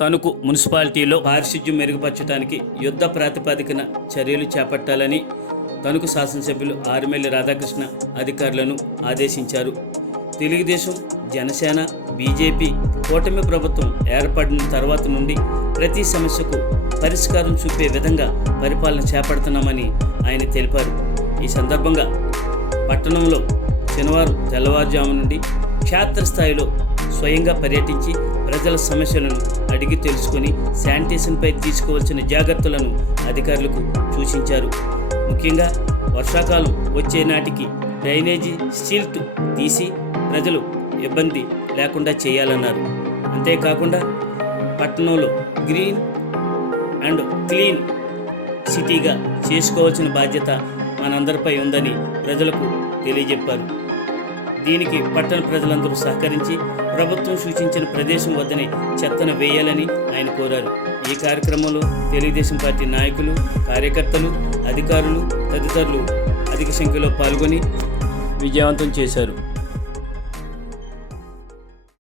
తణుకు మున్సిపాలిటీలో పారిశుధ్యం మెరుగుపరచడానికి యుద్ధ ప్రాతిపదికన చర్యలు చేపట్టాలని తణుకు శాసనసభ్యులు ఆర్మెల్లి రాధాకృష్ణ అధికారులను ఆదేశించారు. తెలుగుదేశం, జనసేన, బీజేపీ కూటమి ప్రభుత్వం ఏర్పడిన తర్వాత నుండి ప్రతి సమస్యకు పరిష్కారం చూపే విధంగా పరిపాలన చేపడుతున్నామని ఆయన తెలిపారు. ఈ సందర్భంగా పట్టణంలో శనివారం తెల్లవారుజాము నుండి క్షేత్రస్థాయిలో స్వయంగా పర్యటించి ప్రజల సమస్యలను అడిగి తెలుసుకొని శానిటేషన్పై తీసుకోవాల్సిన జాగ్రత్తలను అధికారులకు సూచించారు. ముఖ్యంగా వర్షాకాలం వచ్చే నాటికి డ్రైనేజీ సిల్ట్ తీసి ప్రజలు ఇబ్బంది లేకుండా చేయాలన్నారు. అంతేకాకుండా పట్టణంలో గ్రీన్ అండ్ క్లీన్ సిటీగా చేసుకోవాల్సిన బాధ్యత మనందరిపై ఉందని ప్రజలకు తెలియజెప్పారు. దీనికి పట్టణ ప్రజలందరూ సహకరించి ప్రభుత్వం సూచించిన ప్రదేశం వద్దనే చెత్తను వేయాలని ఆయన కోరారు. ఈ కార్యక్రమంలో తెలుగుదేశం పార్టీ నాయకులు, కార్యకర్తలు, అధికారులు తదితరులు అధిక సంఖ్యలో పాల్గొని విజయవంతం చేశారు.